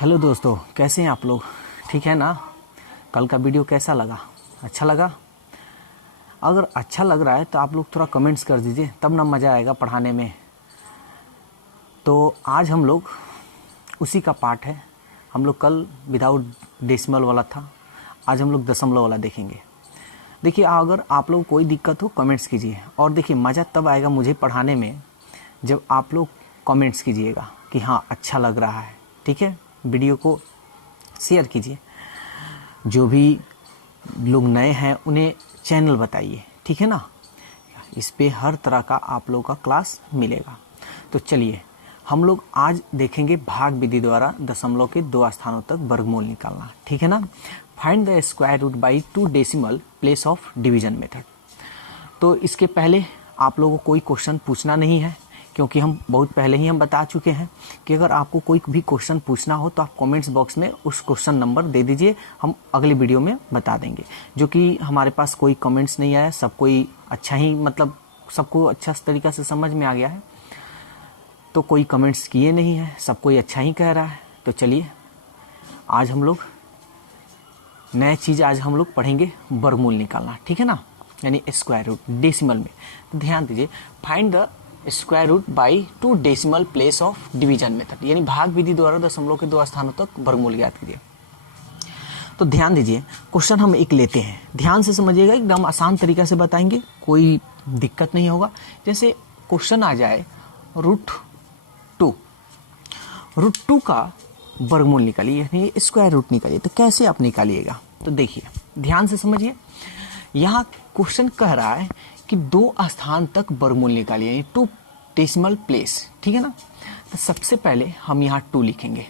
Hello दोस्तों, कैसे हैं आप लोग? ठीक है ना? कल का वीडियो कैसा लगा? अच्छा लगा? अगर अच्छा लग रहा है तो आप लोग थोड़ा कमेंट्स कर दीजिए, तब ना मज़ा आएगा पढ़ाने में। तो आज हम लोग उसी का पार्ट है। हम लोग कल विदाउट डेसिमल वाला था, आज हम लोग दशमलव वाला देखेंगे। देखिए, अगर आप लोग कोई दिक्कत हो कमेंट्स कीजिए। और देखिए, मज़ा तब आएगा मुझे पढ़ाने में जब आप लोग कमेंट्स कीजिएगा कि हाँ अच्छा लग रहा है। ठीक है, वीडियो को शेयर कीजिए। जो भी लोग नए हैं उन्हें चैनल बताइए, ठीक है ना? इस पे हर तरह का आप लोगों का क्लास मिलेगा। तो चलिए, हम लोग आज देखेंगे भाग विधि द्वारा दशमलव के 2 स्थानों तक वर्गमूल निकालना, ठीक है ना? Find the square root by 2 decimal place of division method. तो इसके पहले आप लोगों को कोई क्वेश्चन पूछना नहीं है, क्योंकि हम बहुत पहले ही बता चुके हैं कि अगर आपको कोई भी क्वेश्चन पूछना हो तो आप कमेंट्स बॉक्स में उस क्वेश्चन नंबर दे दीजिए, हम अगले वीडियो में बता देंगे। जो कि हमारे पास कोई कमेंट्स नहीं आया, सब कोई अच्छा ही, मतलब सबको अच्छा तरीक़ा से समझ में आ गया है। तो कोई कमेंट्स किए नहीं है, सब कोई अच्छा ही कह रहा है। तो चलिए, आज हम लोग नया चीज़ आज हम लोग पढ़ेंगे, वर्गमूल निकालना, ठीक है ना? यानी स्क्वायर रूट डेसिमल में। तो ध्यान दीजिए, find the square root by 2 decimal place of division method, यानी भाग विधि द्वारा दशमलव के 2 स्थानों तक वर्गमूल ज्ञात कीजिए। तो ध्यान दीजिए, क्वेश्चन हम एक लेते हैं, ध्यान से समझिएगा, एकदम आसान तरीका से बताएंगे, कोई दिक्कत नहीं होगा। जैसे क्वेश्चन आ जाए रूट टू का वर्गमूल निकालिए, यानी स्क्वायर रूट निकालिए। तो कैसे आप निकालिएगा? तो देखिए, ध्यान से समझिए, यहाँ क्वेश्चन कह रहा है कि 2 स्थान तक वर्गमूल निकालिए, यानी 2 डेसिमल प्लेस, ठीक है ना? तो सबसे पहले हम यहाँ 2 लिखेंगे।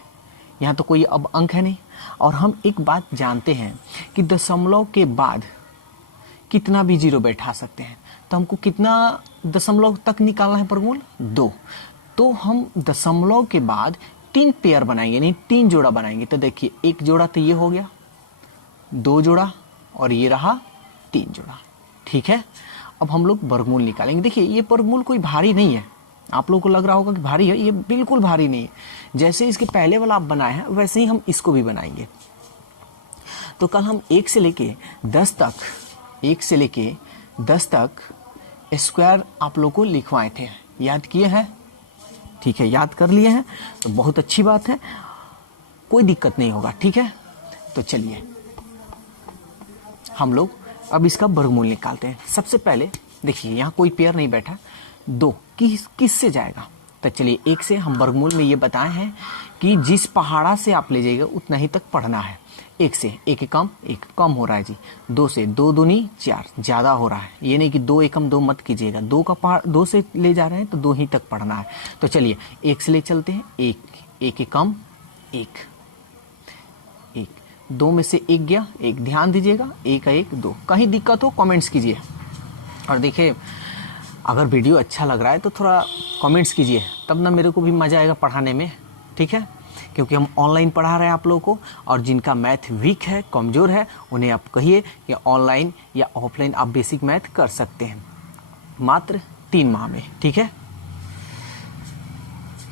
यहाँ तो कोई अब अंक है नहीं, और हम एक बात जानते हैं कि दशमलव के बाद कितना भी जीरो बैठा सकते हैं। तो हमको कितना दशमलव तक निकालना है वर्गमूल? 2। तो हम दशमलव के बाद 3 पेयर बनाएंगे, यानी 3 जोड़ा बनाएंगे। तो देखिए, एक जोड़ा तो ये हो गया, 2 जोड़ा, और ये रहा 3 जोड़ा, ठीक है? अब हम लोग वर्गमूल निकालेंगे। देखिए, ये वर्गमूल कोई भारी नहीं है। आप लोगों को लग रहा होगा कि भारी है, ये बिल्कुल भारी नहीं है। जैसे इसके पहले वाला आप बनाए हैं वैसे ही हम इसको भी बनाएंगे। तो कल हम 1 से लेके 10 तक स्क्वायर आप लोग को लिखवाए थे, याद किए हैं? ठीक है, याद कर लिए हैं तो बहुत अच्छी बात है, कोई दिक्कत नहीं होगा, ठीक है? तो चलिए, हम लोग अब इसका वर्गमूल निकालते हैं। सबसे पहले देखिए, यहाँ कोई पेयर नहीं बैठा, 2 किस से जाएगा? तो चलिए, 1 से हम वर्गमूल में ये बताए हैं कि जिस पहाड़ा से आप ले जाइएगा उतना ही तक पढ़ना है। 1 से 1 कम हो रहा है जी। 2 से 2 दूनी 4 ज़्यादा हो रहा है, ये नहीं कि 2 एकम 2 मत कीजिएगा। 2 से ले जा रहे हैं तो 2 ही तक पढ़ना है। तो चलिए, 1 से ले चलते हैं। 1 एकम 1, 2 में से 1 गया, 1 ध्यान दीजिएगा, 1 का 1 2। कहीं दिक्कत हो कमेंट्स कीजिए। और देखिए, अगर वीडियो अच्छा लग रहा है तो थोड़ा कमेंट्स कीजिए, तब ना मेरे को भी मज़ा आएगा पढ़ाने में, ठीक है? क्योंकि हम ऑनलाइन पढ़ा रहे हैं आप लोगों को, और जिनका मैथ वीक है, कमज़ोर है, उन्हें आप कहिए कि ऑनलाइन या ऑफलाइन आप बेसिक मैथ कर सकते हैं, मात्र 3 माह में, ठीक है?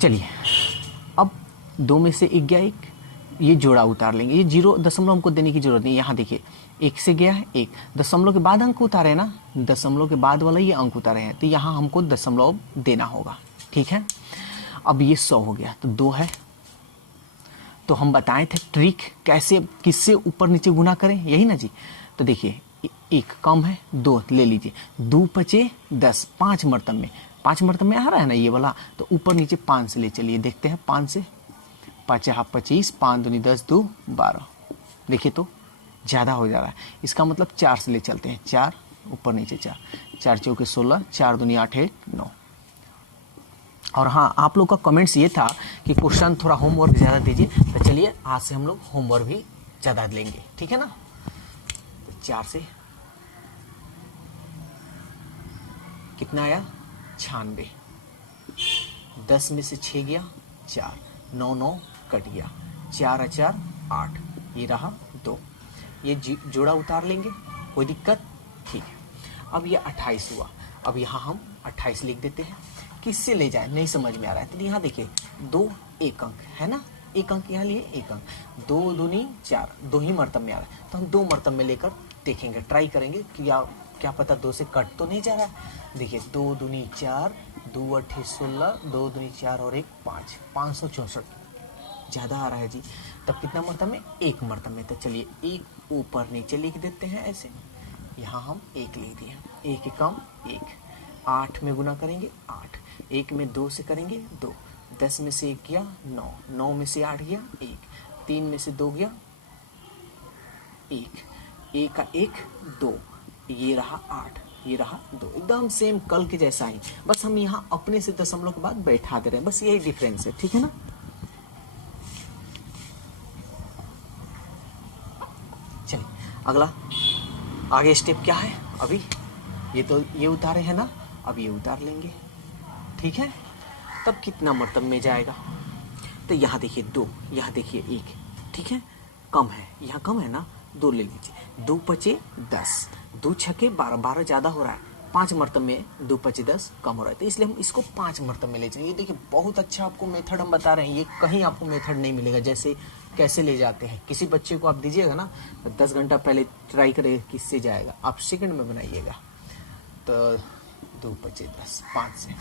चलिए, अब 2 में से 1 गया, 1, ये जोड़ा उतार लेंगे। ये 0 दशमलव हमको देने की जरूरत नहीं। यहाँ देखिए, 1 से गया है 1, दशमलव के बाद अंक उतारे ना, दशमलव के बाद वाला ये अंक उतारे हैं, तो यहाँ हमको दशमलव देना होगा, ठीक है? अब ये 100 हो गया, तो 2 है। तो हम बताए थे ट्रिक कैसे, किससे ऊपर नीचे गुना करें, यही ना जी? तो देखिए, 1 कम है, 2 ले लीजिए, 2 पचे 10, 5 मरतब में आ रहा है ना ये वाला, तो ऊपर नीचे 5 से ले चलिए, देखते हैं। 5 से 5 25, 5 दूनी 10, 2 12। देखिए, तो ज़्यादा हो जा रहा है, इसका मतलब 4 से ले चलते हैं। 4 ऊपर नीचे 4 चौके 16, 4 दूनी 8 8 9। और हाँ, आप लोग का कमेंट्स ये था कि क्वेश्चन थोड़ा होमवर्क ज़्यादा दीजिए, तो चलिए आज से हम लोग होमवर्क भी ज़्यादा लेंगे, ठीक है ना? तो 4 से कितना आया? 96। 10 में से 6 गया, 4, 9 कट गया, 4 4 8, ये रहा 2। ये जोड़ा उतार लेंगे, कोई दिक्कत? ठीक है। अब ये 28 हुआ, अब यहाँ हम 28 लिख देते हैं। किससे ले जाए, नहीं समझ में आ रहा है, तो यहाँ देखिए 2 एक अंक है ना, एक अंक यहाँ लिए, एक अंक, 2 दूनी 4, 2 ही मर्तब में आ रहा है, तो हम 2 मर्तब में लेकर देखेंगे, ट्राई करेंगे कि क्या पता 2 से कट तो नहीं जा रहा है। देखिए 2 दूनी 4, 2 अट्ठे 16, 2 दूनी 4 और 1 5, 564 ज़्यादा आ रहा है जी। तब कितना मर्तब में? एक मर्तब में। तो चलिए एक ऊपर नीचे लिख देते हैं ऐसे, यहाँ हम 1 लिख दिए, 1 के कम 1, 8 में गुना करेंगे 8, 1 में 2 से करेंगे 2, 10 में से 1 गया 9, 9 में से 8 गया 1, 3 में से 2 गया 1, 1 का 1 2, ये रहा 8, ये रहा 2, एकदम सेम कल के जैसा ही, बस हम यहाँ अपने से दशमलव के बाद बैठा दे रहे हैं, बस यही डिफरेंस है, ठीक है ना। चलिए अगला, आगे स्टेप क्या है, अभी ये उतारे हैं ना, अब ये उतार लेंगे, ठीक है। तब कितना मर्तब में जाएगा, तो यहाँ देखिए 2, यहाँ देखिए 1, ठीक है, कम है, यहाँ कम है ना, 2 ले लीजिए, 2 पचे 10, 2 छके 12, 12 ज़्यादा हो रहा है, 5 मर्तब में 2 पचे 10 कम हो रहा है, तो इसलिए हम इसको 5 मर्तब में ले जाएंगे। ये देखिए बहुत अच्छा आपको मेथड हम बता रहे हैं, ये कहीं आपको मेथड नहीं मिलेगा, जैसे कैसे ले जाते हैं। किसी बच्चे को आप दीजिएगा ना, तो 10 घंटा पहले ट्राई करेगा किससे जाएगा, आप सेकंड में बनाइएगा। तो 2 पचे 10, 5 से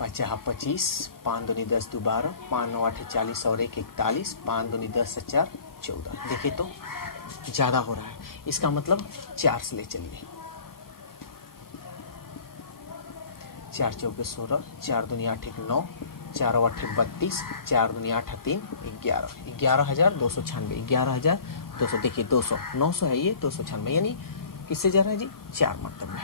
50 25, 5 दूनी 10 2 12, 5 9 8 40 और 1 41, 5 दूनी 10 4 14। देखिए तो ज़्यादा हो रहा है, इसका मतलब 4 से ले चलिए, 4 चौके 16, 4 दूनी 8 1 9, 4 और 8 32, 4 दूनी 8 3 11, 11,296, 11,200। देखिए 200 900 है, ये 296, यानी किससे जा रहा है जी, 4 मर्तब में,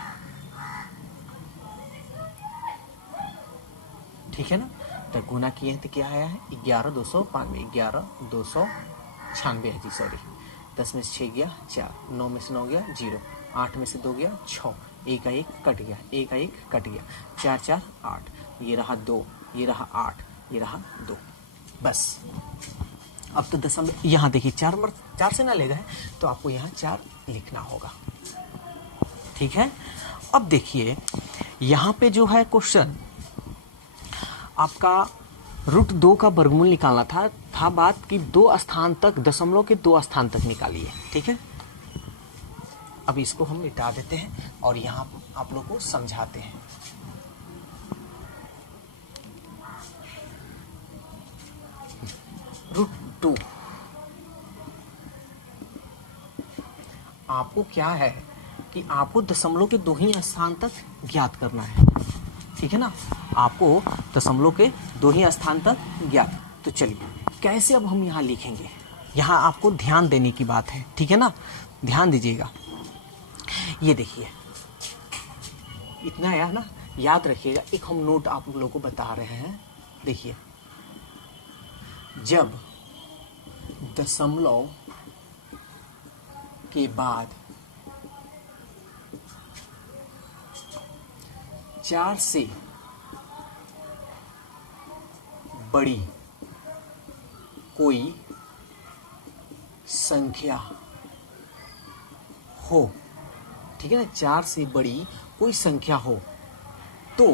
ठीक है ना। तो गुना किए हैं तो क्या आया है, 11,295, 11,296 है जी, सॉरी, 10 में से 6 गया 4, 9 में से 9 गया 0, 8 में से 2 गया 6, 1 का 1 कट गया, 1 का 1 कट गया, 4 4 8, ये रहा 2, ये रहा 8, ये रहा 2, बस। अब तो दशमलव यहाँ देखिए 4 से ना लेगा है, तो आपको यहाँ 4 लिखना होगा, ठीक है। अब देखिए यहाँ पे जो है क्वेश्चन आपका √2 का वर्गमूल निकालना था बात कि 2 स्थान तक, दशमलव के 2 स्थान तक निकालिए, ठीक है। अब इसको हम मिटा देते हैं और यहाँ आप लोग को समझाते हैं। √2 आपको क्या है कि आपको दशमलव के 2 ही स्थान तक ज्ञात करना है, ठीक है ना, आपको दशमलव के 2 ही स्थान तक ज्ञात। तो चलिए कैसे अब हम यहाँ लिखेंगे, यहाँ आपको ध्यान देने की बात है, ठीक है ना, ध्यान दीजिएगा। ये देखिए इतना है ना, याद रखिएगा, एक हम नोट आप लोगों को बता रहे हैं। देखिए जब दशमलव के बाद 4 से बड़ी कोई संख्या हो, ठीक है ना, 4 से बड़ी कोई संख्या हो तो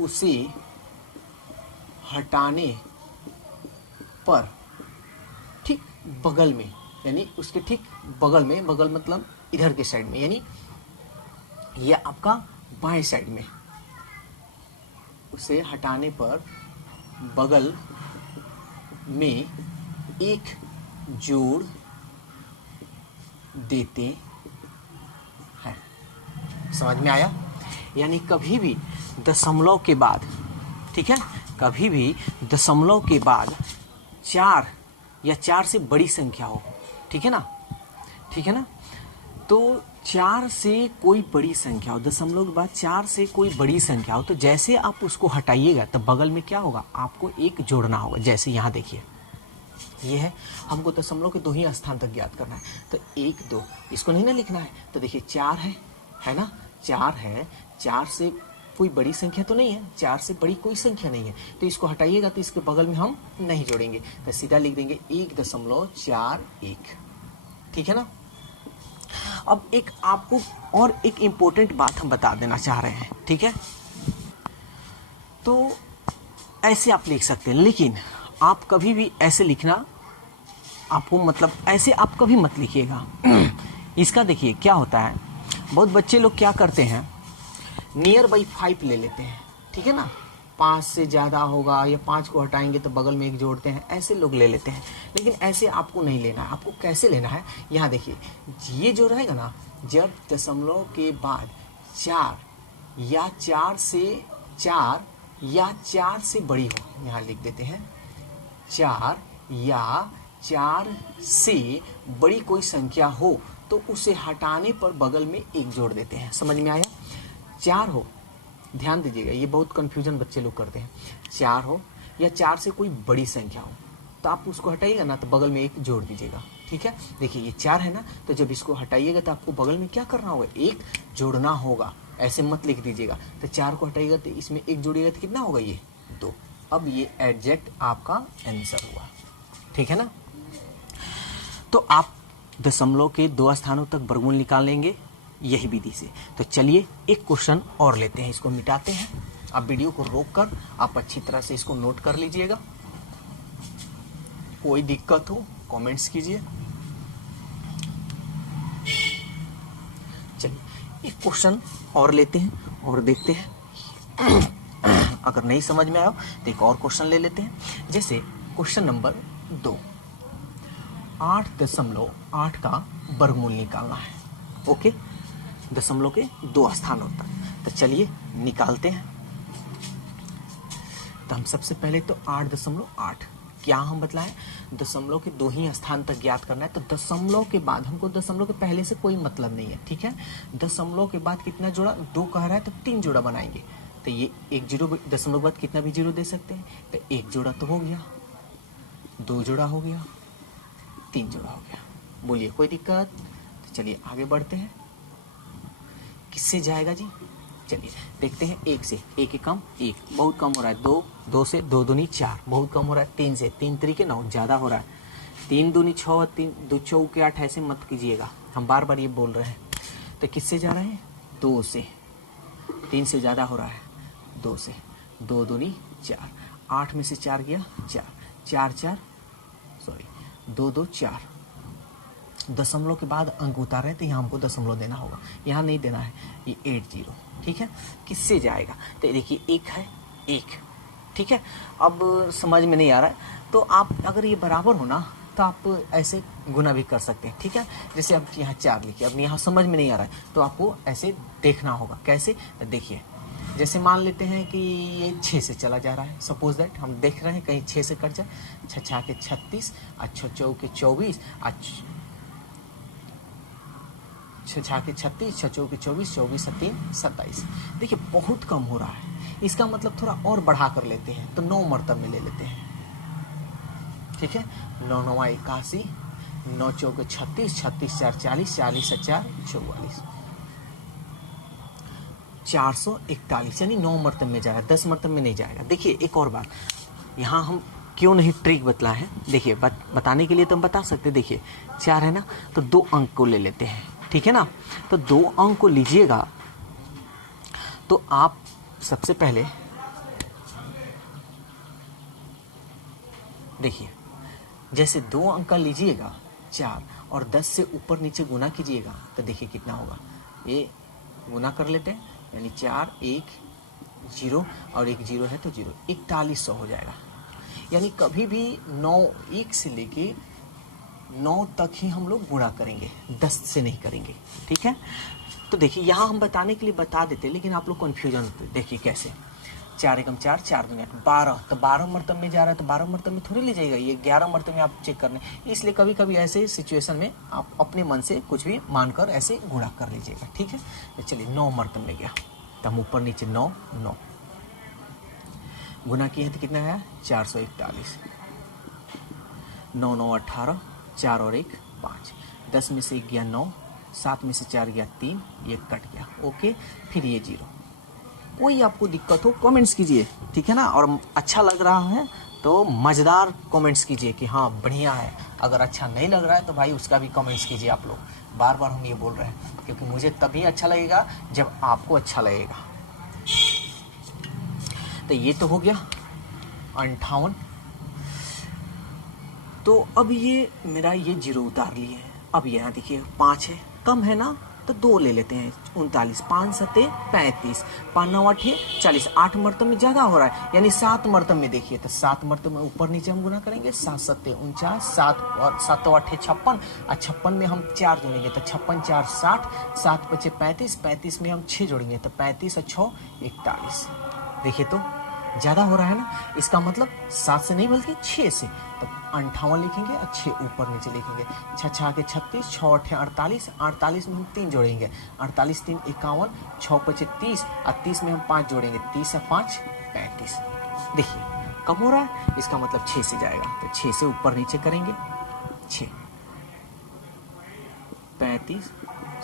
उसे हटाने पर ठीक बगल में, यानी उसके ठीक बगल में, बगल मतलब इधर के साइड में, यानी यह आपका बाएं साइड में, उसे हटाने पर बगल में एक जोड़ देते हैं। समझ में आया? यानी कभी भी दशमलव के बाद, ठीक है, कभी भी दशमलव के बाद 4 या 4 से बड़ी संख्या हो, ठीक है ना, ठीक है ना, तो 4 से कोई बड़ी संख्या हो, दशमलव के बाद 4 से कोई बड़ी संख्या हो, तो जैसे आप उसको हटाइएगा तो बगल में क्या होगा, आपको एक जोड़ना होगा। जैसे यहाँ देखिए ये है, हमको दशमलव के 2 ही स्थान तक ज्ञात करना है, तो 1 2 इसको नहीं ना लिखना है, तो देखिए 4 है ना, 4 है, 4 से कोई बड़ी संख्या तो नहीं है, 4 से बड़ी कोई संख्या नहीं है, तो इसको हटाइएगा तो इसके बगल में हम नहीं जोड़ेंगे, तो सीधा लिख देंगे 1.41, ठीक है ना। अब एक आपको और एक इम्पोर्टेंट बात हम बता देना चाह रहे हैं, ठीक है, तो ऐसे आप लिख सकते हैं, लेकिन आप कभी भी ऐसे लिखना, आपको मतलब ऐसे आप कभी मत लिखिएगा। इसका देखिए क्या होता है, बहुत बच्चे लोग क्या करते हैं, नियर बाई 5 ले लेते हैं, ठीक है ना, 5 से ज़्यादा होगा या 5 को हटाएंगे तो बगल में 1 जोड़ते हैं, ऐसे लोग ले लेते हैं। लेकिन ऐसे आपको नहीं लेना है। आपको कैसे लेना है, यहाँ देखिए, ये जो रहेगा ना, जब दशमलव के बाद 4 या 4 से बड़ी हो, यहाँ लिख देते हैं 4 या 4 से बड़ी कोई संख्या हो तो उसे हटाने पर बगल में 1 जोड़ देते हैं। समझ में आया? 4 हो, ध्यान दीजिएगा, ये बहुत कन्फ्यूजन बच्चे लोग करते हैं। 4 हो या 4 से कोई बड़ी संख्या हो तो आप उसको हटाइएगा ना तो बगल में 1 जोड़ दीजिएगा, ठीक है। देखिए ये 4 है ना, तो जब इसको हटाइएगा तो आपको बगल में क्या करना होगा, 1 जोड़ना होगा। ऐसे मत लिख दीजिएगा। तो 4 को हटाइएगा तो इसमें 1 जोड़िएगा तो कितना होगा, ये 2। अब ये एग्जैक्ट आपका आंसर हुआ, ठीक है ना। तो आप दशमलव के 2 स्थानों तक वर्गमूल निकाल लेंगे यही विधि से। तो चलिए एक क्वेश्चन और लेते हैं, इसको मिटाते हैं। आप वीडियो को रोककर आप अच्छी तरह से इसको नोट कर लीजिएगा। कोई दिक्कत हो कमेंट्स कीजिए। चलिए एक क्वेश्चन और लेते हैं और देखते हैं। अगर नहीं समझ में आया तो एक और क्वेश्चन ले लेते हैं। जैसे क्वेश्चन नंबर 2, 8.8 का वर्गमूल निकालना है। ओके, दशमलव के 2 स्थानों तक। तो चलिए निकालते हैं। तो हम सबसे पहले तो 8.8 क्या हम बतलाएं, दशमलव के 2 ही स्थान तक ज्ञात करना है। तो दशमलव के बाद हमको दशमलव के पहले से कोई मतलब नहीं है, ठीक है। दशमलव के बाद कितना जोड़ा, 2 कह रहा है तो 3 जोड़ा बनाएंगे। तो ये 1 जीरो, दशमलव के बाद कितना भी जीरो दे सकते हैं। तो 1 जोड़ा तो हो गया, 2 जोड़ा हो गया, 3 जोड़ा हो गया। बोलिए कोई दिक्कत? तो चलिए आगे बढ़ते हैं। किससे जाएगा जी, चलिए देखते हैं। 1 से 1 कम, 1 बहुत कम हो रहा है। 2, 2 से 2 दूनी 4 बहुत कम हो रहा है। 3 से 3 तरीके 9 ज़्यादा हो रहा है। 3 दूनी 6, 3 2 चौके 8, ऐसे मत कीजिएगा, हम बार बार ये बोल रहे हैं। तो किससे जा रहे हैं, 2 से। 3 से ज़्यादा हो रहा है, 2 से। 2 दूनी 4, 8 में से 4 गया 4, 2 2 4। दशमलव के बाद अंक उतारे तो यहाँ हमको दशमलव देना होगा, यहाँ नहीं देना है। ये 80, ठीक है। किससे जाएगा, तो देखिए 1 है 1, ठीक है। अब समझ में नहीं आ रहा है तो आप अगर ये बराबर हो ना तो आप ऐसे गुना भी कर सकते हैं, ठीक है। जैसे अब यहाँ 4 लिखिए, अब यहाँ समझ में नहीं आ रहा है तो आपको ऐसे देखना होगा। कैसे, देखिए जैसे मान लेते हैं कि ये 6 से चला जा रहा है, सपोज दैट हम देख रहे हैं कहीं 6 से कट जाए। 6 के 36, 6 चौके 24, 6 के 36, 6 चौके 24, 24 से 3 27। देखिए बहुत कम हो रहा है, इसका मतलब थोड़ा और बढ़ा कर लेते हैं तो 9 मरतब में ले लेते हैं, ठीक है। 9 9 81, 9 चौके 36, 36 4 40, 40 से 4 44, 441, यानी 9 मरतब में जाएगा, 10 मरतब में नहीं जाएगा। देखिए एक और बात, यहाँ हम क्यों नहीं ट्रिक बतला है, देखिए बताने के लिए तो हम बता सकते। देखिए 4 है ना, तो 2 अंक को ले लेते हैं, ठीक है ना। तो 2 अंक को लीजिएगा तो आप सबसे पहले देखिए, जैसे 2 अंक का लीजिएगा 4 और 10 से ऊपर नीचे गुना कीजिएगा तो देखिए कितना होगा। ये गुना कर लेते हैं, यानी 4 1 0 और 1 0 है तो 0, 4100 हो जाएगा। यानी कभी भी 9 1 से लेके 9 तक ही हम लोग गुणा करेंगे, 10 से नहीं करेंगे, ठीक है। तो देखिए यहाँ हम बताने के लिए बता देते, लेकिन आप लोग कन्फ्यूजन होते। देखिए कैसे, 4 एकम 4, 4 दूनी 8, 12, तो 12 मरतब में जा रहा है तो 12 मरतब में थोड़ी ले जाएगा, ये 11 मरतब में आप चेक करने। इसलिए कभी कभी ऐसे सिचुएशन में आप अपने मन से कुछ भी मानकर ऐसे गुणा कर लीजिएगा, ठीक है। तो चलिए 9 मरतब में गया तो हम ऊपर नीचे 9 9 गुना किए तो कितना है 441, 9 9 18, 4 और 1 5, 10 में से 1 गया 9, 7 में से 4 गया 3, ये कट गया, ओके। फिर ये 0। कोई आपको दिक्कत हो कमेंट्स कीजिए, ठीक है ना। और अच्छा लग रहा है तो मज़ेदार कमेंट्स कीजिए कि हाँ बढ़िया है। अगर अच्छा नहीं लग रहा है तो भाई उसका भी कमेंट्स कीजिए आप लोग। बार बार हम ये बोल रहे हैं क्योंकि मुझे तभी अच्छा लगेगा जब आपको अच्छा लगेगा। तो ये तो हो गया। 58। तो अब ये मेरा ये 0 उतार लिए। अब यहाँ देखिए 5 है, कम है ना, तो 2 ले लेते हैं। 39, 5 सत्ते 35, 5 9 8 40, 8 मरतब में ज़्यादा हो रहा है, यानी 7 मरतब में देखिए, तो 7 मरतब में ऊपर नीचे हम गुना करेंगे। 7 सत्ते 49, 7 और 7 8 56, और 56 में हम 4 जोड़ेंगे तो 56 4 60, 7 बचे 35, 35 में हम 6 जोड़ेंगे तो 35 और 6 41। देखिए तो ज़्यादा हो रहा है ना, इसका मतलब 7 से नहीं बल्कि 6 से। तो 58 लिखेंगे और 6 ऊपर नीचे लिखेंगे। 6 6 के 36, 6 8 48, 48 में हम 3 जोड़ेंगे, 48 3 51, 6 बचे 30, और 30 में हम 5 जोड़ेंगे, 30 और 5 35। देखिए कम हो रहा है, इसका मतलब 6 से जाएगा, तो 6 से ऊपर नीचे करेंगे। 6 35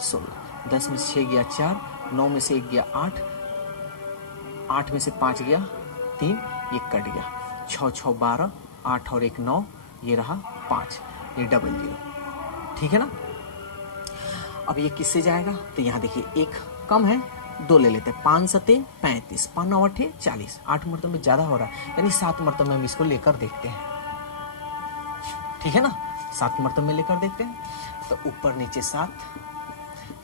16, 10 में से 6 गया 4, 9 में से 1 गया 8, 8 में से 5 गया 3, ये कट गया। 6 6 12, 8 और 1 9, ये रहा 5, ये 00। ठीक है ना। अब ये किससे जाएगा, तो यहाँ देखिए 1 कम है, 2 ले लेते हैं। 5 सत्ते 35, 5 9 8 40, 8 मरतबे में ज़्यादा हो रहा है, यानी 7 मरतबे में हम इसको लेकर देखते हैं। ठीक है ना, 7 मरतबे में लेकर देखते हैं। तो ऊपर नीचे 7,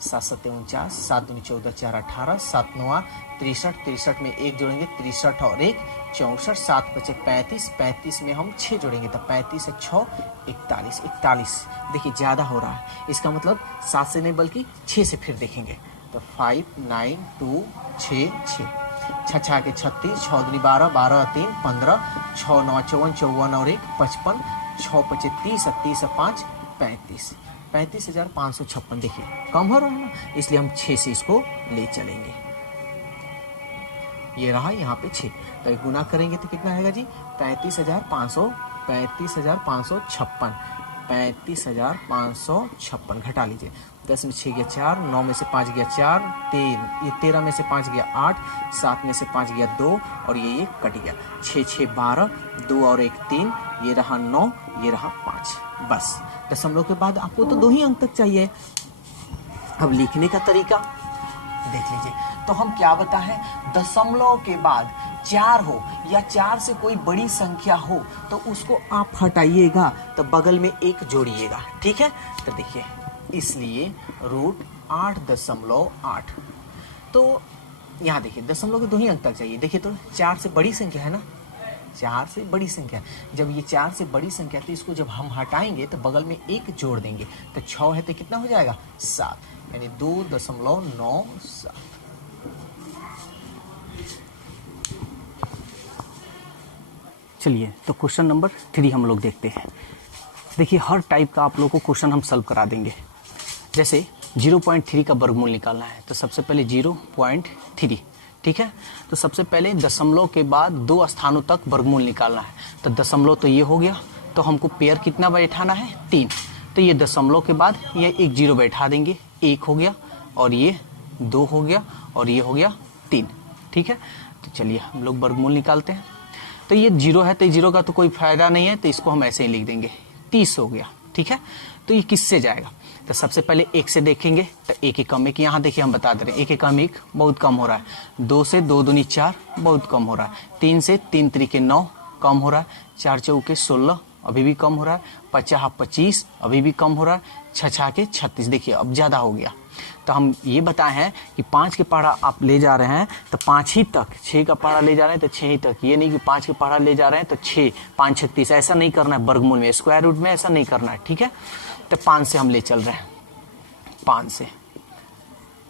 7 सत्ते 49, 7 दूनी 14, 4 18, 7 9 63, 63 में 1 जोड़ेंगे, 63 और 1 64, 7 बचे 35, 35 में हम 6 जोड़ेंगे तो 35 और 6 41, 41। देखिए ज़्यादा हो रहा है, इसका मतलब 7 से नहीं बल्कि 6 से फिर देखेंगे। तो 5 9 2 6 6, 6 6 के 36, 6 दूनी 12, 12 और 3 15, 6 9 54, 54 और 1 55, 6 बचे 30 और 30 और 5 35, 35,556। देखिए कम हो रहा है ना, इसलिए हम 6 से इसको ले चलेंगे। ये रहा यहाँ पे 6, तो गुना करेंगे तो कितना आएगा जी, 35,556, 35,556 घटा लीजिए। 10 में 6 गया 4, 9 में से 5 गया 4, 13 में से 5 गया 8, 7 में से 5 गया 2, और ये कट गया। 6 6 12, 2 और 1 3, ये रहा 9, ये रहा 5। बस दशमलव के बाद आपको तो 2 ही अंक तक चाहिए। अब लिखने का तरीका देख लीजिए। तो हम क्या बताएं, दशमलव के बाद 4 हो या 4 से कोई बड़ी संख्या हो तो उसको आप हटाइएगा, तो बगल में 1 जोड़िएगा। ठीक है, तो देखिए इसलिए √8.8। तो यहाँ देखिए दशमलव के 2 ही अंक तक चाहिए। देखिए तो 4 से बड़ी संख्या है ना, 4 से बड़ी संख्या, जब ये 4 से बड़ी संख्या तो इसको जब हम हटाएंगे तो बगल में 1 जोड़ देंगे, तो 6 है तो कितना हो जाएगा 7, यानी 2.97। चलिए तो क्वेश्चन नंबर 3 हम लोग देखते हैं। देखिए हर टाइप का आप लोग को क्वेश्चन हम सॉल्व करा देंगे। जैसे 0.3 का वर्गमूल निकालना है, तो सबसे पहले 0.3। ठीक है, तो सबसे पहले दशमलव के बाद 2 स्थानों तक वर्गमूल निकालना है। तो दशमलव तो ये हो गया, तो हमको पेयर कितना बैठाना है 3, तो ये दशमलव के बाद ये 1 0 बैठा देंगे, 1 हो गया, और ये 2 हो गया, और ये हो गया 3। ठीक है, तो चलिए हम लोग वर्गमूल निकालते हैं। तो ये 0 है, तो 0 का तो कोई फायदा नहीं है, तो इसको हम ऐसे ही लिख देंगे, 30 हो गया। ठीक है, तो ये किससे जाएगा, तो सबसे पहले 1 से देखेंगे, तो 1 एकम 1, यहाँ देखिए हम बता दे रहे हैं 1 एकम 1 बहुत कम हो रहा है। 2 से 2 दूनी 4 बहुत कम हो रहा है। 3 से 3 त्रिके 9 कम हो रहा है। 4 चौके 16 अभी भी कम हो रहा है। 5 25 अभी भी कम हो रहा है। 6 6 के 36 देखिए अब ज़्यादा हो गया। तो हम ये बताए हैं कि 5 के पहाड़ा आप ले जा रहे हैं तो 5 ही तक, 6 का पहाड़ा ले जा रहे हैं तो 6 ही तक, ये नहीं कि 5 के पहाड़ा ले जा रहे हैं तो 6 5 36, ऐसा नहीं करना है। वर्गमूल में स्क्वायर रूट में ऐसा नहीं करना है। ठीक है, तो 5 से हम ले चल रहे हैं, 5 से,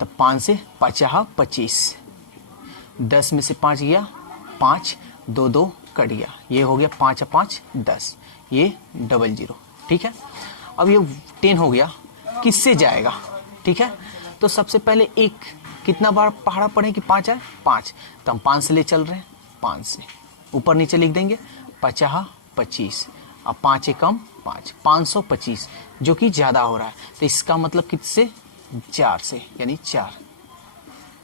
तो 5 से 5 25, 10 में से 5 गया 5, 2 2 कट गया, ये हो गया 5 5 10, ये 00। ठीक है, अब ये 10 हो गया, किससे जाएगा। ठीक है, तो सबसे पहले एक कितना बार पहाड़ा पढ़े कि 5 है 5, तो हम 5 से ले चल रहे हैं। 5 से ऊपर नीचे लिख देंगे 50 25, अब 5 एकम 5, 525, जो कि ज़्यादा हो रहा है। तो इसका मतलब किससे, 4 से, यानी 4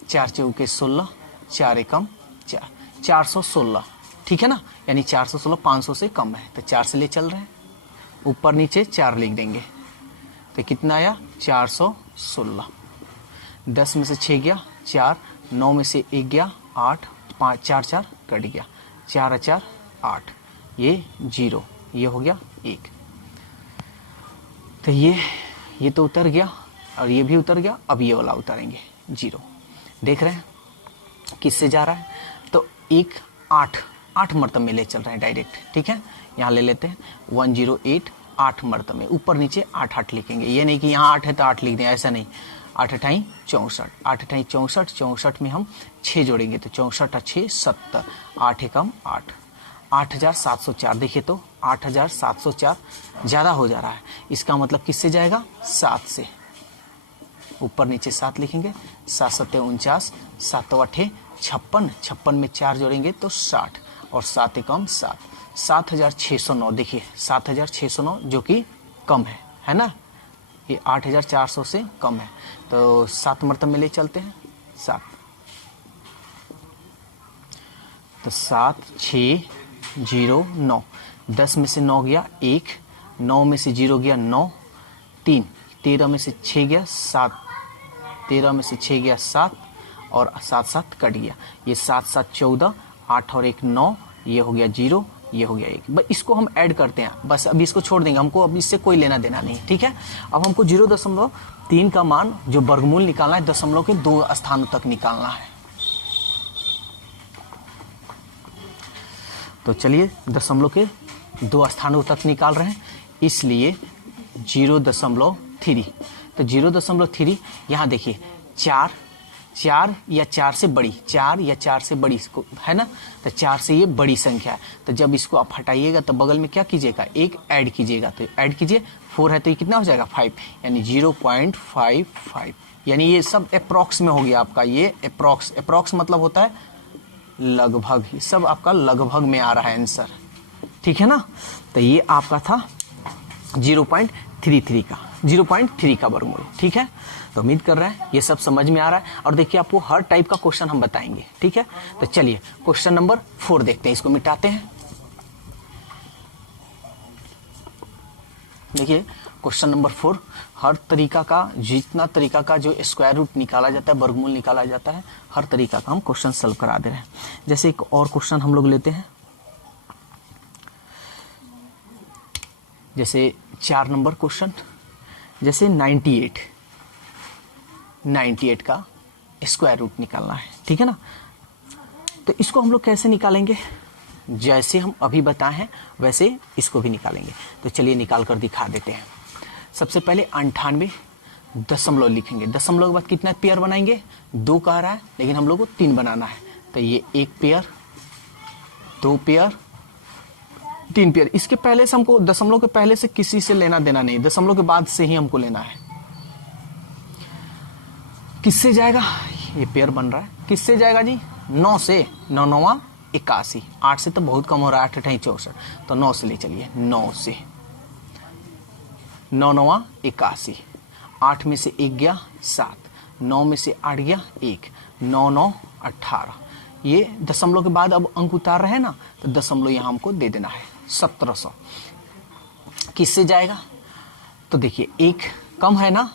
4 चौके 16, 4 एकम 4, 416। ठीक है ना, यानी 416 500 से कम है, तो 4 से ले चल रहे हैं। ऊपर नीचे 4 लिख देंगे, तो कितना आया 416। 10 में से 6 गया 4, 9 में से 1 गया 8, 5 4 4 कट गया, 4 4 8, ये 0, ये हो गया 1। तो ये तो उतर गया और ये भी उतर गया। अब ये वाला उतारेंगे 0। देख रहे हैं किससे जा रहा है, तो 1 8 मरतबे में ले चल रहे हैं डायरेक्ट। ठीक है, यहाँ ले लेते हैं 108, 8 मरतबे, ऊपर नीचे 8 8 लिखेंगे। ये नहीं कि यहाँ 8 है तो 8 लिख दें, ऐसा नहीं। 8 अठाई 64, 8 अठाई 64, 64 में हम 6 जोड़ेंगे तो 64 और 6 70, 8 एकम 8, 8704। देखिए तो 8704 ज़्यादा हो जा रहा है, इसका मतलब किससे जाएगा, 7 से। ऊपर नीचे 7 लिखेंगे, 7 सत्ते 49, 7 8 56, 56 में 4 जोड़ेंगे तो 60 और 7 एकम 7, 7609। देखिए 7609 जो कि कम है ना, ये 8400 से कम है, तो 7 मरतबे में ले चलते हैं 7। तो 7 6 0 9, 10 में से 9 गया 1, 9 में से 0 गया 9, 3, 13 में से 6 गया 7, 13 में से 6 गया 7 और 7 7 कट गया। ये 7 7 14, 8 और 1 9, ये हो गया 0, ये हो गया 1। बस इसको हम ऐड करते हैं, बस अभी इसको छोड़ देंगे, हमको अब इससे कोई लेना देना नहीं। ठीक है, अब हमको 0.3 का मान जो वर्गमूल निकालना है, दशमलव के 2 स्थानों तक निकालना है। तो चलिए दशमलव के 2 स्थानों तक निकाल रहे हैं, इसलिए 0.3। तो 0.3 यहाँ देखिए 4 या 4 से बड़ी, 4 या 4 से बड़ी इसको है ना, तो 4 से ये बड़ी संख्या है। तो जब इसको आप हटाइएगा तो बगल में क्या कीजिएगा, एक ऐड कीजिएगा। तो ऐड कीजिए, 4 है तो ये कितना हो जाएगा 5, यानी 0.55। यानी ये सब अप्रॉक्स में हो गया आपका, ये अप्रॉक्स मतलब होता है लगभग, ये सब आपका लगभग में आ रहा है आंसर। ठीक है ना, तो ये आपका था 0.3 का वर्गमूल। ठीक है, तो उम्मीद कर रहे हैं ये सब समझ में आ रहा है। और देखिए आपको हर टाइप का क्वेश्चन हम बताएंगे। ठीक है, तो चलिए क्वेश्चन नंबर 4 देखते हैं, इसको मिटाते हैं। देखिए क्वेश्चन नंबर 4, हर तरीका का, जितना तरीका का जो स्क्वायर रूट निकाला जाता है, वर्गमूल निकाला जाता है, हर तरीका का हम क्वेश्चन सॉल्व करा दे रहे हैं। जैसे एक और क्वेश्चन हम लोग लेते हैं, जैसे 4 नंबर क्वेश्चन, जैसे 98 का स्क्वायर रूट निकालना है। ठीक है ना, तो इसको हम लोग कैसे निकालेंगे, जैसे हम अभी बताए हैं वैसे इसको भी निकालेंगे। तो चलिए निकाल कर दिखा देते हैं। सबसे पहले 98 दशमलव लिखेंगे, दशमलव के बाद कितना पेयर बनाएंगे, 2 कह रहा है लेकिन हम लोग को 3 बनाना है। तो ये 1 पेयर, 2 पेयर, 3 पेयर। इसके पहले से हमको, दशमलव के पहले से किसी से लेना देना नहीं, दशमलव के बाद से ही हमको लेना है। किससे जाएगा, ये पेयर बन रहा है, किससे जाएगा जी, 9 से, 9 9 81, 8 से तो बहुत कम हो रहा है, 8 8 64, तो 9 से ले चलिए, 9 से, 9 9 81, 8 में से 1 गया 7, 9 में से 8 गया 1, 9 9 18। ये दशमलव के बाद अब अंक उतार रहे हैं ना, तो दशमलव यहाँ हमको दे देना है 1700। किससे जाएगा, तो देखिए 1 कम है ना,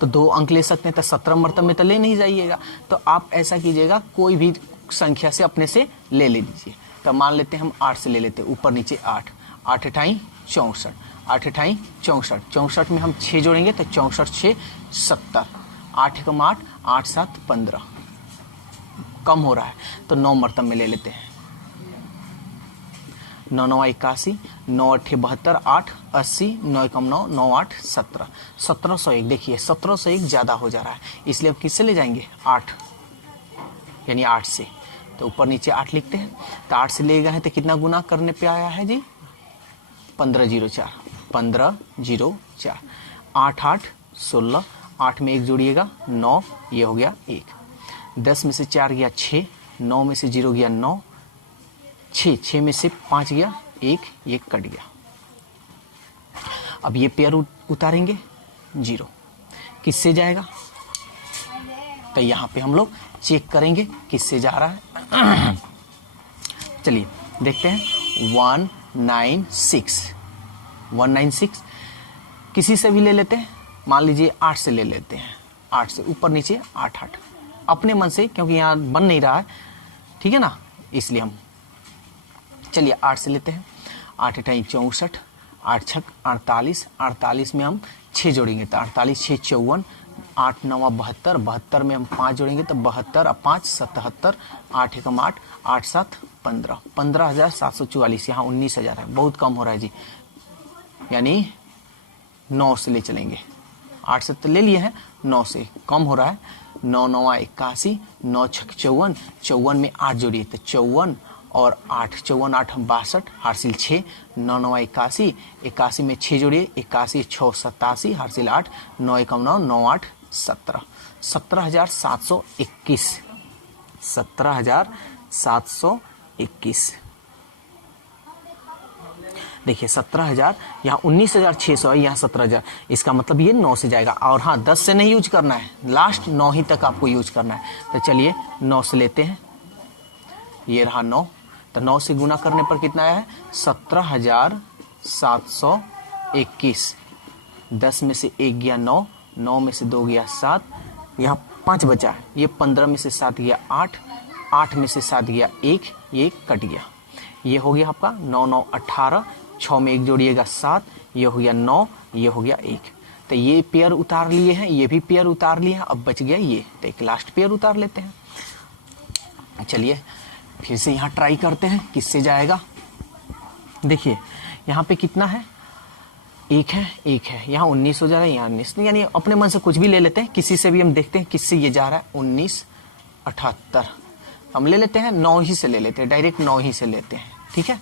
तो 2 अंक ले सकते हैं, तो 17 मरतबे में तो ले नहीं जाइएगा। तो आप ऐसा कीजिएगा, कोई भी संख्या से अपने से ले लीजिए। तो मान लेते हैं हम 8 से ले लेते हैं, ऊपर नीचे 8, 8 अठाई 64, 8 अठाई 64, 64 में हम 6 जोड़ेंगे तो 64 6 70, 8 एकम 8, 8 7 15, कम हो रहा है तो 9 मरतबे में ले लेते हैं। 9 9 81, 9 8 72, 8 80, 9 एकम 9, 9 8 17, 1701। देखिए 1701 ज़्यादा हो जा रहा है, इसलिए अब किससे ले जाएंगे, 8, यानी 8 से। तो ऊपर नीचे 8 लिखते हैं, तो 8 से ले गए हैं तो कितना गुना करने पे आया है जी, 1504, 1504, 8 8 16, 8 में 1 जोड़िएगा 9, ये हो गया 1, 10 में से 4 गया 6, 9 में से 0 गया 9, 6 में से 5 गया 1, ये कट गया। अब ये पेयर उतारेंगे 0, किससे जाएगा, तो यहाँ पे हम लोग चेक करेंगे किससे जा रहा है। चलिए देखते हैं, 196 किसी से भी ले लेते हैं, मान लीजिए 8 से ले लेते हैं, 8 से, ऊपर नीचे 8 8 अपने मन से, क्योंकि यहाँ बन नहीं रहा है, ठीक है ना, इसलिए हम चलिए 8 से लेते हैं। 8 अठाई 64, 8 छक 48, 48 में हम 6 जोड़ेंगे तो 48 6 54, 8 9 72, 72 में हम 5 जोड़ेंगे तो 72 और 5 77, 8 एकम 8, 8 7 15, 15,744। यहाँ 19,000 है, बहुत कम हो रहा है जी, यानी 9 से ले चलेंगे। 8 से तो ले लिए हैं, 9 से कम हो रहा है। 9 9 81, 9 छक 54, 54 में 8 जोड़िए तो 54 और 8 54 8 62, हासिल 6, 9 9 81, 81 में 6 जोड़िए 81 6 87, हासिल 8, 9 एकम 9, 9 8 17, 17,721, 17,721। देखिए 17,000, यहाँ 19,600 है, यहाँ 17,000, इसका मतलब ये 9 से जाएगा। और हाँ 10 से नहीं यूज करना है, लास्ट 9 ही तक आपको यूज करना है। तो चलिए 9 से लेते हैं, ये रहा 9, तो 9 से गुना करने पर कितना आया है 17,721। 10 में से 1 गया 9, 9 में से 2 गया 7, यहाँ 5 बचा, ये 15 में से 7 गया 8, 8 में से 7 गया 1, ये कट गया। ये हो गया आपका 9 9 18, 6 में 1 जोड़िएगा 7, ये हो गया 9, ये हो गया 1। तो ये पेयर उतार लिए हैं, ये भी पेयर उतार लिए हैं, अब बच गया ये, तो एक लास्ट पेयर उतार लेते हैं। चलिए फिर से यहाँ ट्राई करते हैं किससे जाएगा। देखिए यहाँ पे कितना है, 1 है, 1 है, यहाँ 19 हो जा रहा है, यहाँ 19, यानी अपने मन से कुछ भी ले लेते हैं, किसी से भी हम देखते हैं किससे ये जा रहा है। 19 78 हम ले लेते हैं, 9 ही से ले लेते हैं, डायरेक्ट 9 ही से लेते हैं, ठीक है।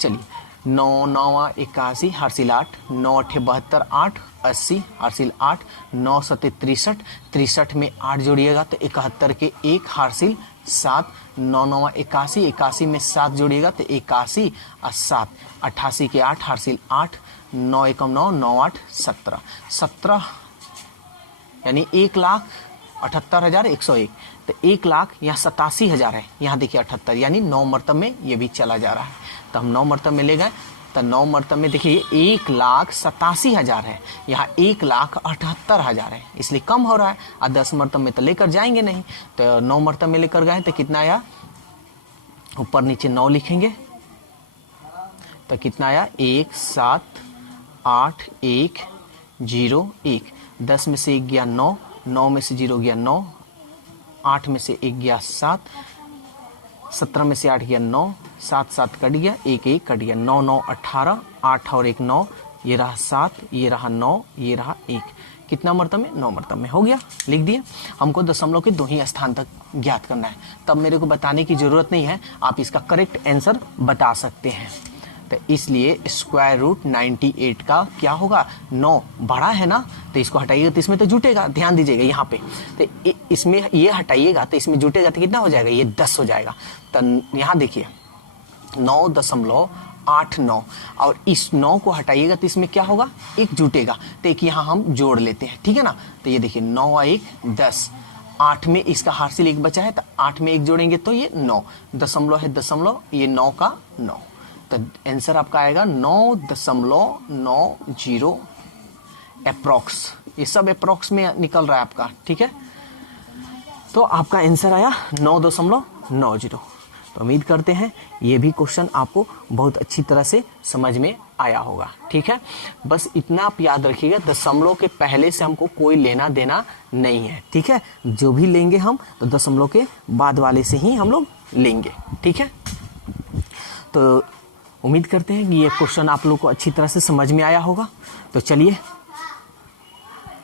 चलिए 9 9 81, हासिल 8, 9 8 72, 8 80, हासिल 8, 9 7 63, 63 में 8 जोड़िएगा तो 71 के 1, हासिल 7, 9 9 81, 81 में 7 जोड़िएगा तो 81 और 7, 88 के 8, हासिल 8, 9 एकम 9, 9 8 17, 17 यानी 1,78,101। तो 1,00,000 यहाँ 87,000 है, यहाँ देखिए 78, यानी 9 मरतब में ये भी चला जा रहा है। तो हम 9 मरतब में ले गए, तो 9 मरतब में देखिए 1,87,000 है, यहाँ 1,78,000 है, इसलिए कम हो रहा है। और 10 मरतब में तो लेकर जाएंगे नहीं, तो 9 मरतब में लेकर गए तो कितना आया, ऊपर नीचे 9 लिखेंगे तो कितना आया 1,7,8,1,0,1। 10 में से 1 गया 9, 9 में से 0 गया 9, 8 में से 1 गया 7, 17 में से 8 गया 9, 7 7 कट गया, 1 1 कट गया, 9 9 18, 8 और 1 9, ये रहा 7, ये रहा 9, ये रहा 1। कितना मरतब में, 9 मरतब में हो गया, लिख दिए। हमको दशमलव के 2 ही स्थान तक ज्ञात करना है, तब मेरे को बताने की जरूरत नहीं है, आप इसका करेक्ट आंसर बता सकते हैं। तो इसलिए स्क्वायर रूट 98 का क्या होगा, 9 बड़ा है ना, तो इसको हटाइएगा तो इसमें तो जुटेगा, ध्यान दीजिएगा यहाँ पे, तो इसमें ये हटाइएगा तो इसमें जुटेगा तो कितना हो जाएगा, ये 10 हो जाएगा। तो यहाँ देखिए 9.89 और इस 9 को हटाइएगा तो इसमें क्या होगा, 1 जुटेगा, तो एक यहाँ हम जोड़ लेते हैं, ठीक है ना। तो ये देखिए 9 और 1 10, 8 में इसका हासिल 1 बचा है, तो 8 में 1 जोड़ेंगे तो ये 9, दशमलव है दशमलव, ये 9 का 9, तो आंसर आपका आएगा 9.90 अप्रॉक्स। ये सब अप्रॉक्स में निकल रहा है आपका, ठीक है। तो आपका आंसर आया 9.90। तो उम्मीद करते हैं ये भी क्वेश्चन आपको बहुत अच्छी तरह से समझ में आया होगा, ठीक है। बस इतना आप याद रखिएगा, दशमलव के पहले से हमको कोई लेना देना नहीं है, ठीक है। जो भी लेंगे हम तो दशमलव के बाद वाले से ही हम लोग लेंगे, ठीक है। तो उम्मीद करते हैं कि ये क्वेश्चन आप लोग को अच्छी तरह से समझ में आया होगा। तो चलिए,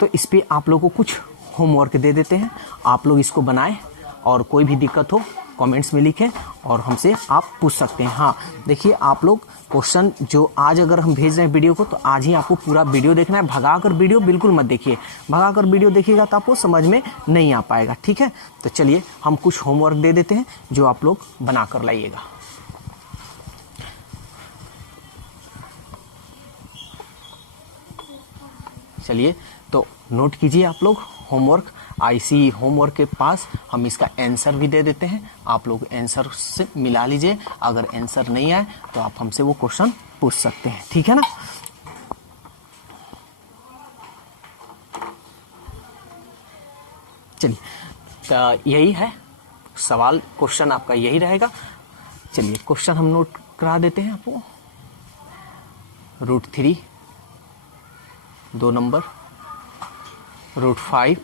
तो इस पे आप लोग को कुछ होमवर्क दे देते हैं, आप लोग इसको बनाएं और कोई भी दिक्कत हो कमेंट्स में लिखें और हमसे आप पूछ सकते हैं। हाँ देखिए, आप लोग क्वेश्चन जो आज अगर हम भेज रहे हैं वीडियो को, तो आज ही आपको पूरा वीडियो देखना है, भगाकर वीडियो बिल्कुल मत देखिए, भगाकर वीडियो देखिएगा तो आपको समझ में नहीं आ पाएगा, ठीक है। तो चलिए हम कुछ होमवर्क दे देते हैं जो आप लोग बना कर लाइएगा। चलिए तो नोट कीजिए आप लोग होमवर्क, इसी होमवर्क के पास हम इसका आंसर भी दे देते हैं, आप लोग आंसर से मिला लीजिए, अगर आंसर नहीं आए तो आप हमसे वो क्वेश्चन पूछ सकते हैं, ठीक है ना। चलिए तो यही है सवाल, क्वेश्चन आपका यही रहेगा। चलिए क्वेश्चन हम नोट करा देते हैं आपको। √3 2 number, √5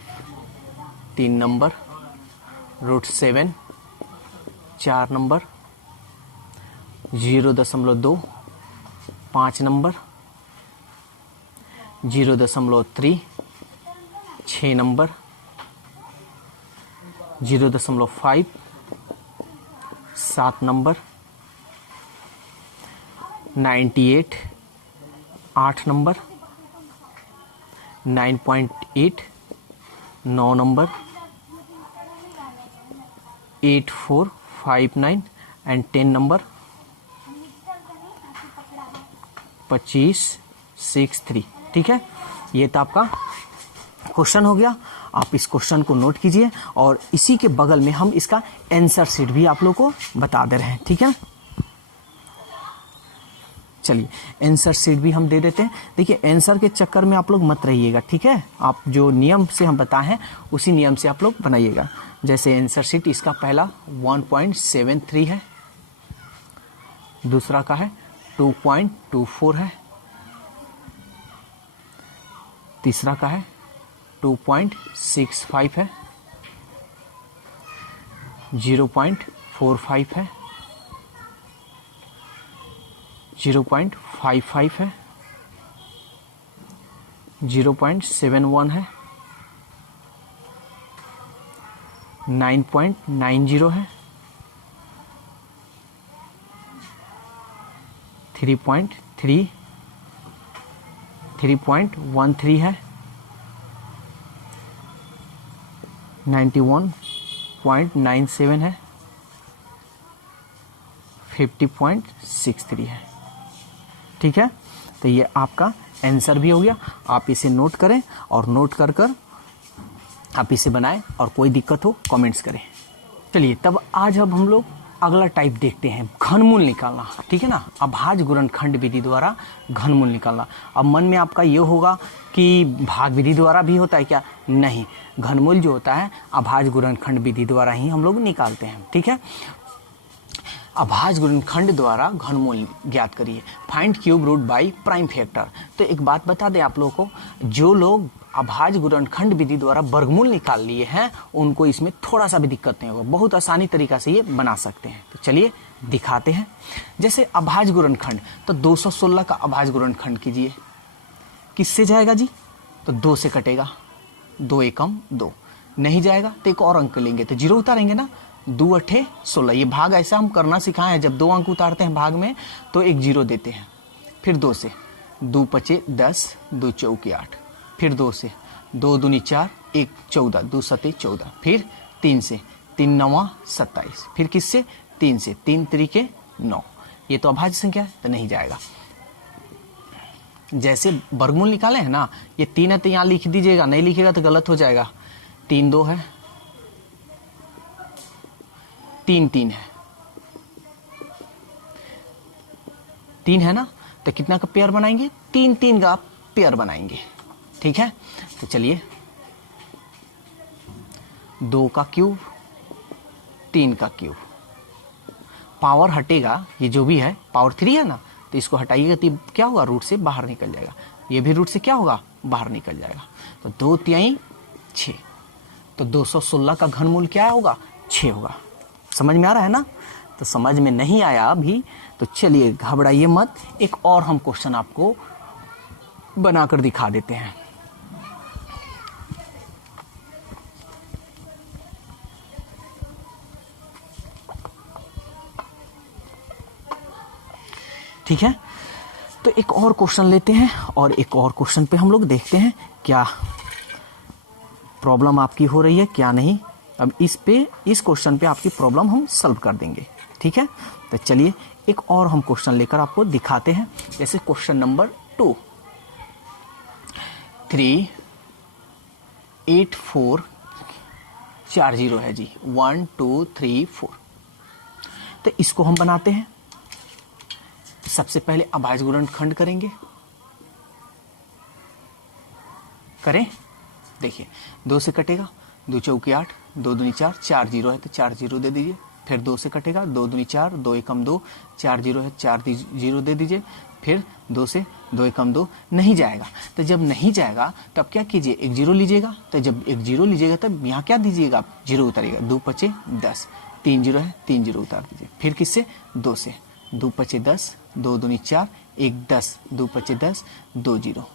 3 number, √7 4 number, 0.2 5 number, 0.3 6 number, 0.5 7 number, 98 8 number, 9.8 9 number, 8459 and 10 number, 25 6 3। ठीक है, ये तो आपका क्वेश्चन हो गया। आप इस क्वेश्चन को नोट कीजिए और इसी के बगल में हम इसका आंसर शीट भी आप लोग को बता दे रहे हैं। ठीक है, चलिए आंसर शीट भी हम दे देते हैं। देखिए आंसर के चक्कर में आप लोग मत रहिएगा। ठीक है, आप जो नियम से हम बताए हैं उसी नियम से आप लोग बनाइएगा। जैसे आंसर शीट इसका पहला 1.73 है, दूसरा का है 2.24 है, तीसरा का है 2.65 है, 0.45 है, 0.55 है, 0.71 है, 9.90 है, 3.3 3.13 है, 91.97 है, 50.63 है। ठीक है, तो ये आपका आंसर भी हो गया। आप इसे नोट करें और नोट कर कर आप इसे बनाएं और कोई दिक्कत हो कमेंट्स करें। चलिए तब आज अब हम लोग अगला टाइप देखते हैं, घनमूल निकालना। ठीक है ना, अभाज्य गुणनखंड विधि द्वारा घनमूल निकालना। अब मन में आपका ये होगा कि भाग विधि द्वारा भी होता है क्या? नहीं, घनमूल जो होता है अभाज्य गुणनखंड विधि द्वारा ही हम लोग निकालते हैं। ठीक है, अभाज्य गुणनखंड द्वारा घनमूल ज्ञात करिए। Find cube root by prime factor. तो एक बात बता दें आप लोगों को, जो लोग अभाज्य गुणनखंड विधि द्वारा वर्गमूल निकाल लिए हैं उनको इसमें थोड़ा सा भी दिक्कत नहीं होगा, बहुत आसानी तरीका से ये बना सकते हैं। तो चलिए दिखाते हैं। जैसे अभाज्य गुणनखंड, तो 216 का अभाज्य गुणनखंड कीजिए। किससे जाएगा जी? तो 2 से कटेगा, 2 एकम 2। नहीं जाएगा तो एक और अंक लेंगे, तो 0 उतारेंगे ना, 2 8 16। ये भाग ऐसा हम करना सिखाए हैं, जब 2 अंक उतारते हैं भाग में तो एक 0 देते हैं। फिर 2 से, 2 5 10, 2 चौके 8, फिर 2 से, 2 दूनी 4, 1 14, 2 7 14, फिर 3 से, 3 9 27, फिर किससे? 3 से, 3 3 9। ये तो अभाज्य संख्या है तो नहीं जाएगा। जैसे वर्गमूल निकाले हैं ना, ये 3 है तो यहाँ लिख दीजिएगा, नहीं लिखेगा तो गलत हो जाएगा। 3 2 है, 3 3 है, 3 है ना, तो कितना का पेयर बनाएंगे? 3 3 का पेयर बनाएंगे। ठीक है, तो चलिए 2 का क्यूब, 3 का क्यूब, पावर हटेगा, ये जो भी है पावर 3 है ना, तो इसको हटाइएगा तो क्या होगा? रूट से बाहर निकल जाएगा। ये भी रूट से क्या होगा? बाहर निकल जाएगा। तो 2 3 6, तो 216 का घनमूल क्या होगा? 6 होगा। समझ में आ रहा है ना? तो समझ में नहीं आया अभी तो चलिए घबराइए मत, एक और हम क्वेश्चन आपको बनाकर दिखा देते हैं। ठीक है, तो एक और क्वेश्चन लेते हैं और एक और क्वेश्चन पे हम लोग देखते हैं क्या प्रॉब्लम आपकी हो रही है क्या नहीं। अब इस क्वेश्चन पे आपकी प्रॉब्लम हम सॉल्व कर देंगे। ठीक है, तो चलिए एक और हम क्वेश्चन लेकर आपको दिखाते हैं। जैसे क्वेश्चन नंबर 2, 3 8 4 4 0 है जी, 1 2 3 4। तो इसको हम बनाते हैं। सबसे पहले अभाज्य गुणनखंड करेंगे, करें। देखिए 2 से कटेगा, 2 चौके 8, 2 दूनी 4, 4 0 है तो 4 0 दे दीजिए। फिर 2 से कटेगा, 2 दूनी 4, 2 एकम 2, 4 जीरो है, 4 जीरो दे दीजिए, फिर 2 से 2 एकम 2 नहीं जाएगा। तो जब नहीं जाएगा तब क्या कीजिए, एक जीरो लीजिएगा। तो जब एक जीरो लीजिएगा तब यहाँ क्या दीजिएगा, जीरो उतारिएगा, 2 पचे 10, 3 जीरो है, 3 जीरो उतार दीजिए। फिर किससे, 2 से, 2 पचे 10, 2 दूनी 4, 1 10, 2 पचे 10, 2 जीरो।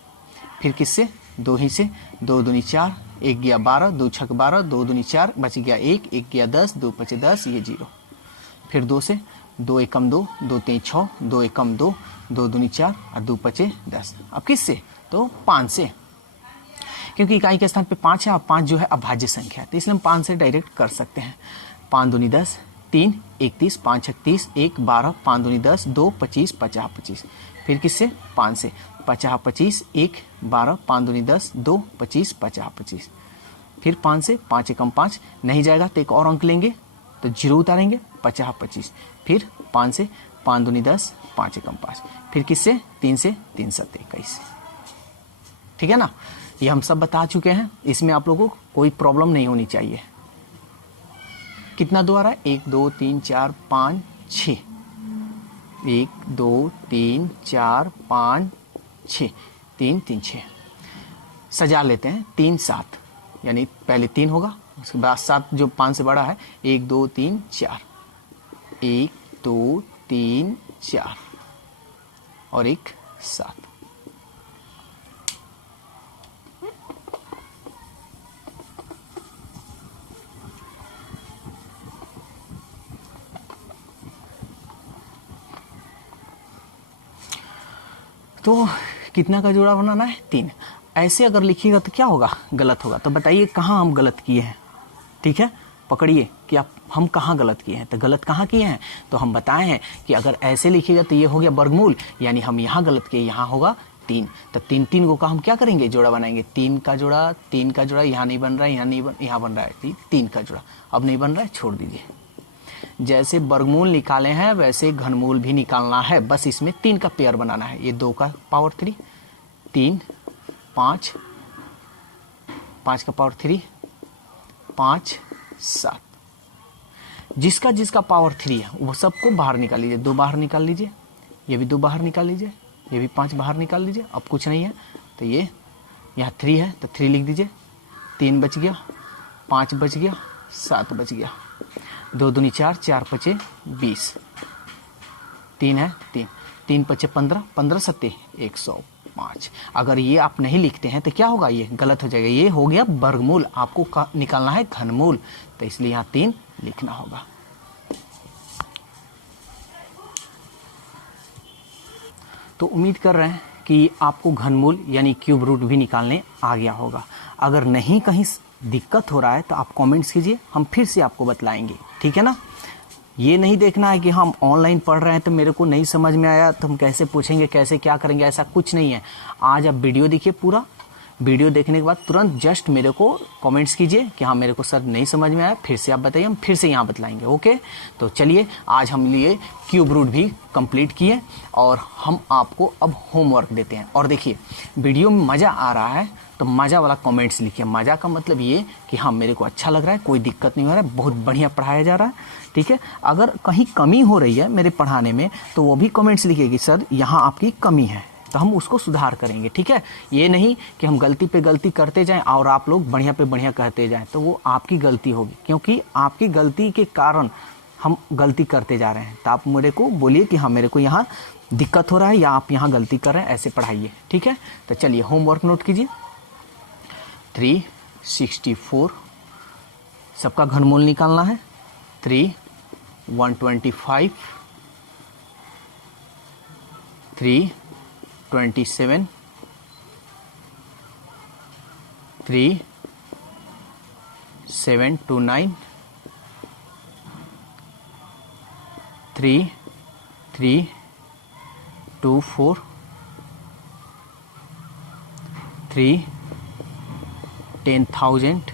फिर किससे, 2 ही से, 2 दूनी 4, 1 गया 12, 2 छक 12, 2 दूनी 4, बच गया 1, 1 गया 10, 2 पचे 10, ये जीरो। फिर 2 से, 2 एकम 2, 2 तीन 6, 2 एकम 2, 2 दूनी 4 और 2 पचे 10। अब किससे, तो 5 से, क्योंकि इकाई के स्थान पे 5 है और 5 जो है अभाज्य संख्या है, तो इसलिए हम 5 से डायरेक्ट कर सकते हैं। 5 दूनी 10, 3 31, 5 36, 1 12, 5 दूनी 10, 2 25, 50 25। फिर किससे, 5 से, 50 25, 1 12, 5 दूनी 10, 2 25, 50 25। फिर 5 से, 5 एकम 5 नहीं जाएगा तो एक और अंक लेंगे, तो जीरो उतारेंगे, 50 25। फिर 5 से, 5 दूनी 10, 5 एकम 5। फिर किससे, 3 से, 3 7 21। ठीक है ना, ये हम सब बता चुके हैं, इसमें आप लोगों को कोई प्रॉब्लम नहीं होनी चाहिए। कितना दो आ रहा है, 1 2 3 4 5 6, 1 2 3 4 5 6, 3 3 6। सजा लेते हैं, 3 7, यानी पहले 3 होगा, उसके बाद 7 जो 5 से बड़ा है, 1 2 3 4, 1 2 3 4 और 1 7। तो कितना का जोड़ा बनाना है, 3। ऐसे अगर लिखिएगा तो क्या होगा, गलत होगा। तो बताइए कहाँ हम गलत किए हैं। ठीक है, पकड़िए कि आप हम कहाँ गलत किए हैं। तो गलत कहाँ किए हैं, तो हम बताए हैं कि अगर ऐसे लिखिएगा तो ये हो गया वर्गमूल, यानी हम यहाँ गलत किए, यहाँ होगा 3। तो 3 3 को का हम क्या करेंगे, जोड़ा बनाएंगे। 3 का जोड़ा, 3 का जोड़ा, यहाँ नहीं बन रहा है, यहाँ बन रहा है 3 का जोड़ा, अब नहीं बन रहा है, छोड़ दीजिए। जैसे वर्गमूल निकाले हैं वैसे घनमूल भी निकालना है, बस इसमें 3 का पेयर बनाना है। ये 2 का पावर 3, 3 5, 5 का पावर 3, 5 7। जिसका जिसका पावर 3 है वो सबको बाहर निकाल लीजिए, 2 बाहर निकाल लीजिए, ये भी 2 बाहर निकाल लीजिए, ये भी 5 बाहर निकाल लीजिए। अब कुछ नहीं है तो ये यहाँ 3 है तो 3 लिख दीजिए, 3 बच गया, 5 बच गया, 7 बच गया, 2 दूनी 4, 4 पचे 20, 3 है 3, 3 पचे 15, 15 सत्ते 105। अगर ये आप नहीं लिखते हैं तो क्या होगा, ये गलत हो जाएगा, ये हो गया वर्गमूल, आपको निकालना है घनमूल, तो इसलिए यहाँ 3 लिखना होगा। तो उम्मीद कर रहे हैं कि आपको घनमूल यानी क्यूब रूट भी निकालने आ गया होगा। अगर नहीं कहीं दिक्कत हो रहा है तो आप कमेंट्स कीजिए, हम फिर से आपको बतलाएंगे। ठीक है ना, ये नहीं देखना है कि हम ऑनलाइन पढ़ रहे हैं तो मेरे को नहीं समझ में आया तो हम कैसे पूछेंगे, कैसे क्या करेंगे, ऐसा कुछ नहीं है। आज आप वीडियो देखिए, पूरा वीडियो देखने के बाद तुरंत जस्ट मेरे को कमेंट्स कीजिए कि हाँ मेरे को सर नहीं समझ में आया, फिर से आप बताइए, हम फिर से यहाँ बतलाएंगे। ओके, तो चलिए आज हम लिए क्यूब रूट भी कंप्लीट किए और हम आपको अब होमवर्क देते हैं। और देखिए वीडियो में मज़ा आ रहा है तो मज़ा वाला कमेंट्स लिखिए। मज़ा का मतलब ये कि हाँ मेरे को अच्छा लग रहा है, कोई दिक्कत नहीं हो रहा है, बहुत बढ़िया पढ़ाया जा रहा है। ठीक है, अगर कहीं कमी हो रही है मेरे पढ़ाने में तो वो भी कमेंट्स लिखिए कि सर यहाँ आपकी कमी है, तो हम उसको सुधार करेंगे। ठीक है, ये नहीं कि हम गलती पे गलती करते जाएं और आप लोग बढ़िया पे बढ़िया कहते जाएं, तो वो आपकी गलती होगी, क्योंकि आपकी गलती के कारण हम गलती करते जा रहे हैं। तो आप मेरे को बोलिए कि हाँ मेरे को यहाँ दिक्कत हो रहा है या आप यहाँ गलती कर रहे हैं, ऐसे पढ़ाइए। ठीक है, तो चलिए होमवर्क नोट कीजिए। 364 सबका घनमूल निकालना है। 3 125, 3 27, 3 729, 3 3 24, 3 10,000,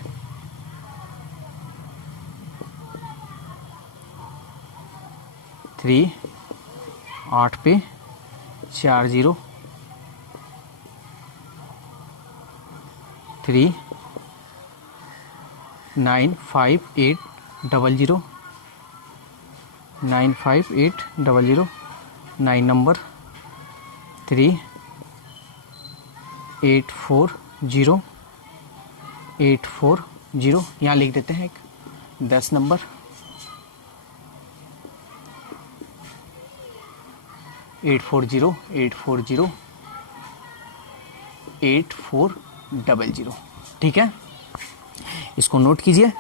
3 8 पे 4 0, 3 9 5 8 0 0, 95800, 9 नंबर 3840, यहाँ लिख देते हैं एक 10 नंबर 840, ठीक है, इसको नोट कीजिए।